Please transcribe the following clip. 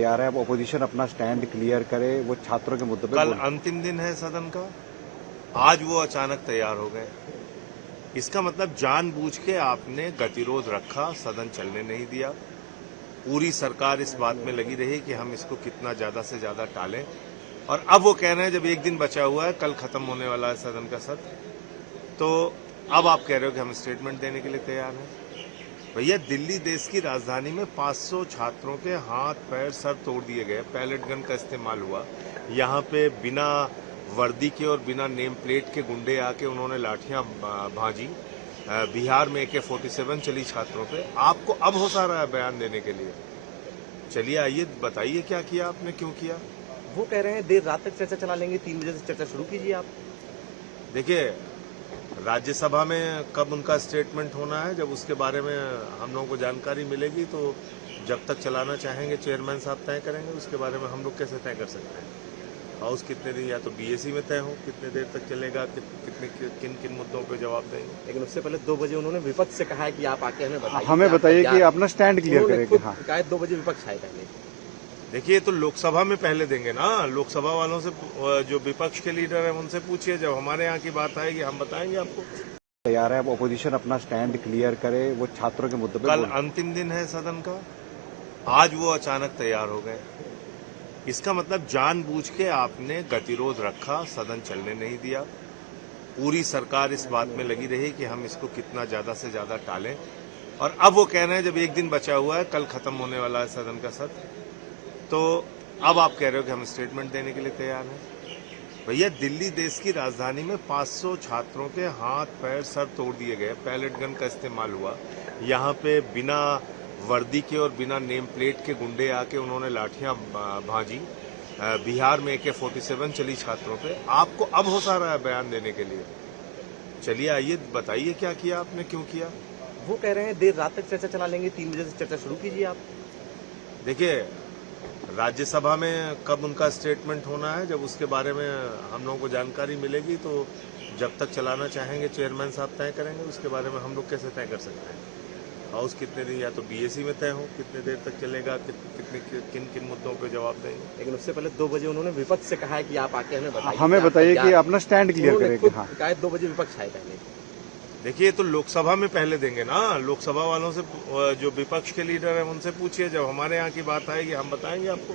तैयार है, अब अपोजिशन अपना स्टैंड क्लियर करे, वो छात्रों के मुद्दे पे कल अंतिम दिन है सदन का, आज वो अचानक तैयार हो गए। इसका मतलब जानबूझ के आपने गतिरोध रखा, सदन चलने नहीं दिया। पूरी सरकार इस बात में लगी रही कि हम इसको कितना ज्यादा से ज्यादा टालें, और अब वो कह रहे हैं जब एक दिन बचा हुआ है, कल खत्म होने वाला है सदन का सत्र, तो अब आप कह रहे हो कि हम स्टेटमेंट देने के लिए तैयार हैं। भैया, दिल्ली देश की राजधानी में 500 छात्रों के हाथ पैर सर तोड़ दिए गए, पैलेट गन का इस्तेमाल हुआ। यहाँ पे बिना वर्दी के और बिना नेम प्लेट के गुंडे आके उन्होंने लाठियां भांजी। बिहार में AK-47 चली छात्रों पे। आपको अब हो सा रहा है बयान देने के लिए। चलिए आइए बताइए क्या किया आपने, क्यों किया। वो कह रहे हैं देर रात तक चर्चा चला लेंगे, 3 बजे से चर्चा शुरू कीजिए आप। देखिए, राज्यसभा में कब उनका स्टेटमेंट होना है, जब उसके बारे में हम लोगों को जानकारी मिलेगी तो जब तक चलाना चाहेंगे चेयरमैन साहब तय करेंगे। उसके बारे में हम लोग कैसे तय कर सकते हैं। हाउस कितने दिन, या तो BAC में तय हो कितने देर तक चलेगा, कितने किन किन मुद्दों पे जवाब देंगे। लेकिन उससे पहले 2 बजे उन्होंने विपक्ष से कहा है कि आप आके हमें बताइए कि अपना स्टैंड क्लियर करेंगे। हाँ, 2 बजे विपक्ष आए पहले। देखिए, तो लोकसभा में पहले देंगे ना। लोकसभा वालों से, जो विपक्ष के लीडर हैं उनसे पूछिए, जब हमारे यहाँ की बात आएगी हम बताएंगे आपको। तैयार है, अब अपोजिशन अपना स्टैंड क्लियर करे, वो छात्रों के मुद्दे पे कल अंतिम दिन है सदन का, आज वो अचानक तैयार हो गए। इसका मतलब जानबूझ के आपने गतिरोध रखा, सदन चलने नहीं दिया। पूरी सरकार इस बात में लगी रही कि हम इसको कितना ज्यादा से ज्यादा टालें, और अब वो कह रहे हैं जब एक दिन बचा हुआ है, कल खत्म होने वाला है सदन का सत्र, तो अब आप कह रहे हो कि हम स्टेटमेंट देने के लिए तैयार हैं। भैया, दिल्ली देश की राजधानी में 500 छात्रों के हाथ पैर सर तोड़ दिए गए, पैलेट गन का इस्तेमाल हुआ। यहाँ पे बिना वर्दी के और बिना नेम प्लेट के गुंडे आके उन्होंने लाठियां भांजी। बिहार में AK-47 चली छात्रों पे। आपको अब हो सा रहा है बयान देने के लिए। चलिए आइए बताइए क्या किया आपने, क्यों किया। वो कह रहे हैं देर रात तक चर्चा चला लेंगे, 3 बजे से चर्चा शुरू कीजिए आप। देखिए, राज्यसभा में कब उनका स्टेटमेंट होना है, जब उसके बारे में हम लोगों को जानकारी मिलेगी तो जब तक चलाना चाहेंगे चेयरमैन साहब तय करेंगे। उसके बारे में हम लोग कैसे तय कर सकते हैं। हाउस कितने दिन, या तो BAC में तय हो कितने देर तक चलेगा, किन किन मुद्दों पे जवाब देंगे। लेकिन उससे पहले 2 बजे उन्होंने विपक्ष से कहा है कि आप आके हमें बताइए कि अपना स्टैंड क्लियर करेंगे। हाँ, 2 बजे विपक्ष आए पहले। देखिए, तो लोकसभा में पहले देंगे ना। लोकसभा वालों से, जो विपक्ष के लीडर हैं उनसे पूछिए, जब हमारे यहाँ की बात आएगी हम बताएंगे आपको।